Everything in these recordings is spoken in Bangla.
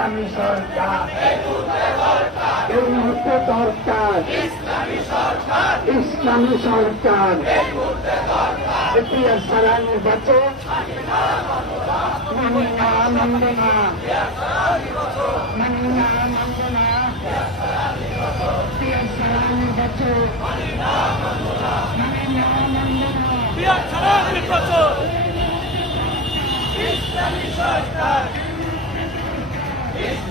ইসলামী সরকার এই মুহূর্তে দরকার ইসলামী সরকার এটি সারা নির্বাচন মানি না নির্বাচন মানি না ছাড়া নির্বাচন ইসলামী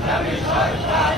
সরকার